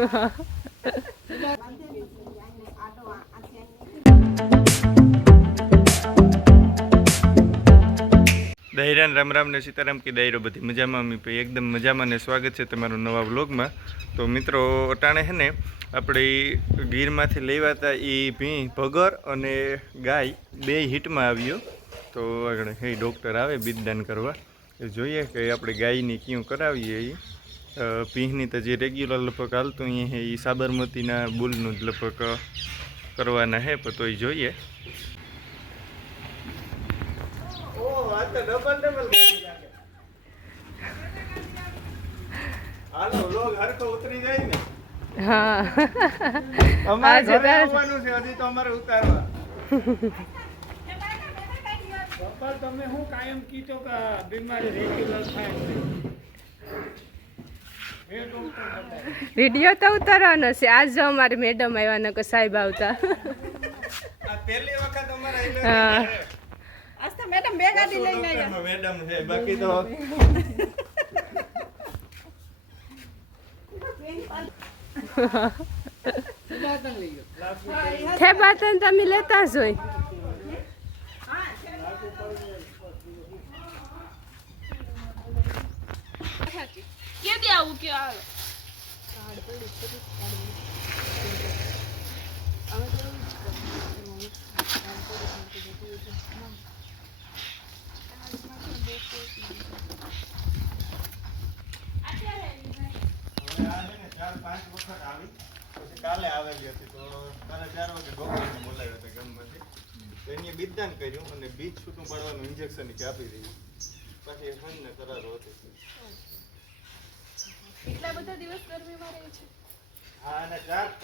દહીરાન રામ રામ ને સીતારામ કી દાયરો બધી મજામાં અમી ભાઈ એકદમ મજામાં ને સ્વાગત છે તમારું નવા વ્લોગમાં। તો મિત્રો અટાણે છે ને આપણે ગીરમાંથી લેવા હતા એ ભીં ભગર અને ગાય બે હિટમાં આવ્યો। તો આગળ હે ડૉક્ટર આવે બીજદાન કરવા જોઈએ કે આપણે ગાયની ક્યું કરાવીએ। એ ભીંની તો જે રેગ્યુલર લગભગ હાલતું અહીંયા એ સાબરમતીના બુલનું જ લગભગ કરવાના હે પણ તોય જોઈએ। વિડિયો તો ઉતારવાનો છે। આજ જો અમારે મેડમ આવ્યા ને સાહેબ આવતા। પહેલી વખત અમારે आज तो मैडम બે ગાડી લઈને આવ્યા મેડમ છે બાકી તો થે બાતન તમે લેતા જ હોય। કે દે આવું કે હાલ કાલે આવેલી હતી તો કાલે 4 વાગે ડોક્ટરને બોલાવ્યો હતો ગમમાંથી તો એને બીજદાન કર્યું અને બીજ છૂટું પાડવાનું ઇન્જેક્શન કે આપી દીધું પછી હનને કરારો હતો। કેટલા બધા દિવસ ગરમીમાં રહે છે? હા અને જાત્રા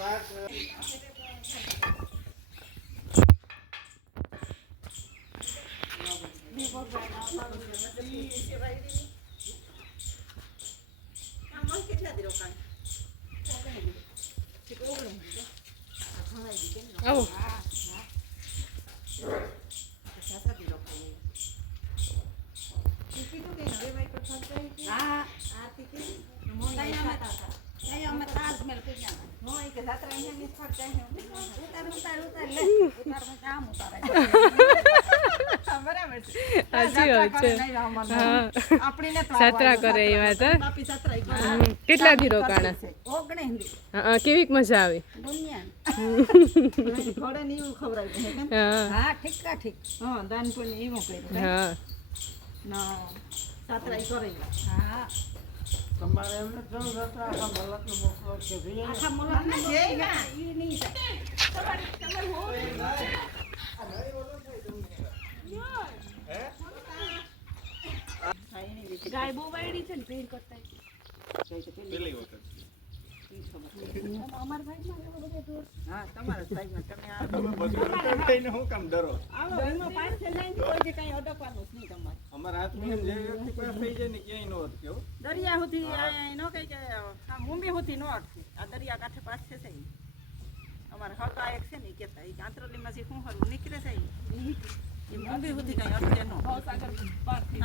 કરે એ વાત કેટલા દી રોકાણા? કેવીક મજા આવી? તમારે એમને ત્રણ જાત્રા આખા મલકનો મોકલો કે ભાઈ આખા મલક ને જઈ ના ઈ નહીં તમારે હોય ગાય બહુ વાયડી છે ને ભેડ કરતા પેલી વખત અમાર ભાઈમાં એવો બધો દૂર હા તમારા સાઈડમાં તમે આ તમે બધું કઈને હું કામ ડરો? આવો એમાં પાંચ છે નહીં કોઈ જે કઈ અડકવાનું નહીં તમારે અમારા હાથમાં એમ જે વ્યક્તિ પાસે થઈ જાય ને ક્યાંય નો અટક્યો દરિયા સુધી નો કઈ કે આ મુંબઈ સુધી નો અટકે આ દરિયા કાંઠે પાસ છે સહી અમારે હકા એક છે ને કેતા એ આંતરલીમાંથી શું હરું નીકળે છે એ મુંબઈ સુધી કઈ અટકે નો ભવસાગર પાર થી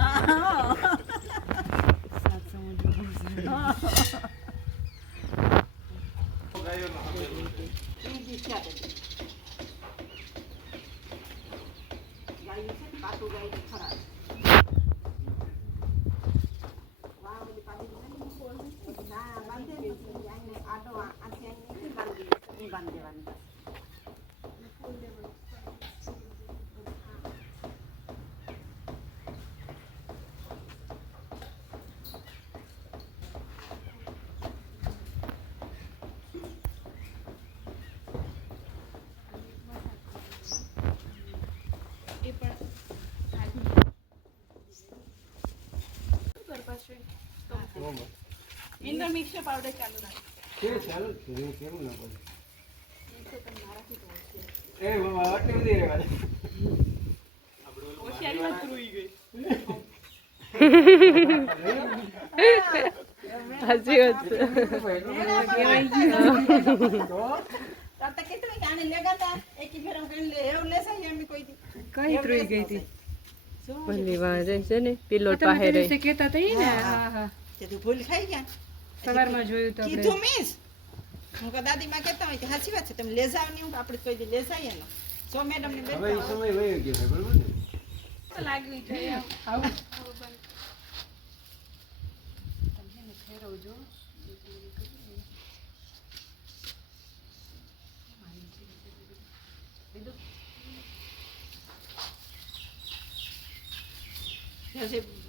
इंद्र मिक्स पाउडर चालू राख કે ચાલ હું કેમ ના બોલ એ બાબા આટલી બધી રે વાત હોશિયારી વાત રૂઈ ગઈ હાજી વાત તાતા કેટલી કાણે લેગાતા એક ફેરમ કઈ લે એવ લેસા એમ કોઈ દી કઈ ત્રુઈ ગઈ હતી ભલી વાં છે ને પિલોટ પાસે રહી કેતા તઈ ને હા હા તે તું ભૂલ ખાઈ ગયા સવારમાં જોયું તો કીધું મિસ હું કહું દાદીમાં કહેતા હોય કે સાચી વાત છે તમે લે જાવ નહીં આપણે કોઈ દી લે જઈએ ને જો મેડમ ને હવે એ સમય વયો ગયો છે, બરોબર ને? લાગવી જોઈએ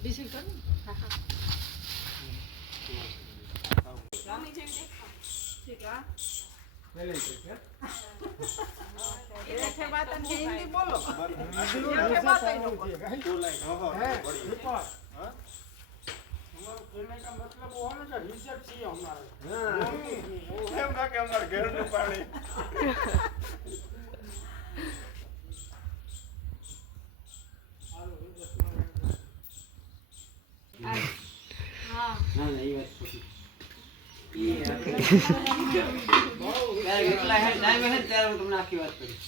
બીજું કરું પહેલે છે કે? ये बात हिंदी बोलो कहने का मतलब वो है ना कि रिसेप्ट चाहिए हमारे। એમ ના કે અમારા ઘરનું પાણી ના ના એ વાત ખોટી. એટલા હે ટાઈમ હે ત્યારે હું તમને આખી વાત કરીશ.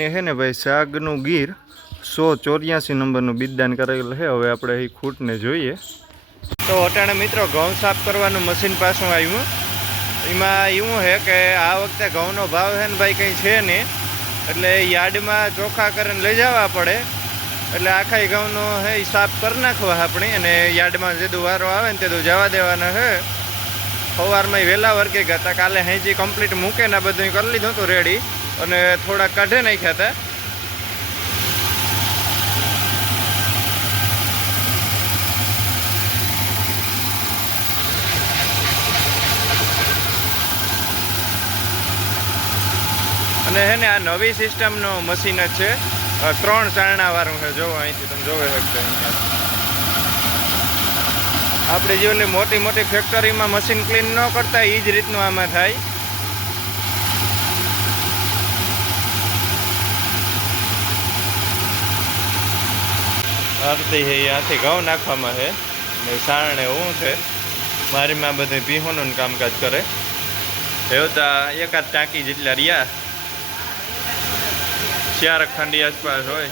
ને હે ને ભાઈ શાકનું ગીર 184 નંબરનું બિદદાન કરેલ છે. હવે આપણે એ ખૂટને જોઈએ તો અટાણે મિત્રો ઘઉં સાફ કરવાનું મશીન પાછું આવ્યું. એમાં એવું છે કે આ વખતે ઘઉંનો ભાવ છે ને ભાઈ કંઈ છે નહીં, એટલે યાર્ડમાં ચોખ્ખા કરીને લઈ જવા પડે. એટલે આખા ઘઉંનો હે એ સાફ કરી નાખવા આપણે, અને યાર્ડમાં જેદું વારો આવે ને તેદું જવા દેવાના છે. સવારમાં વહેલા વર્ગે ગયા હતા, કાલે હાઈજી કમ્પ્લીટ મૂકે ને બધું કરી લીધું હતું રેડી, અને થોડાક કાઢે નાખ્યા હતા. અને હે ને આ નવી સિસ્ટમનો મશીન જ છે, 3 ચારણાવાળું છે. જોવો અહીંથી તમે જોવે શકશો. અહીંયા આપણે જે ઓલી મોટી મોટી ફેક્ટરીમાં મશીન ક્લીન ન કરતા એ જ રીતનું આમાં થાય. આરતી છે ત્યાંથી ઘઉં નાખવામાં છે ને સારણે હું છે મારીમાં બધું પીહોનું કામકાજ કરે. એવતા એકાદ ટાંકી જેટલા રહ્યા, 4 ખંડી આસપાસ હોય.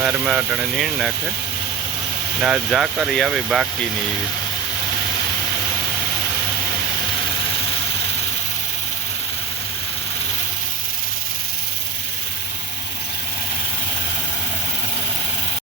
મારમાં અટાણે નીણ નાખે ને આ ઝાકરી આવી બાકીની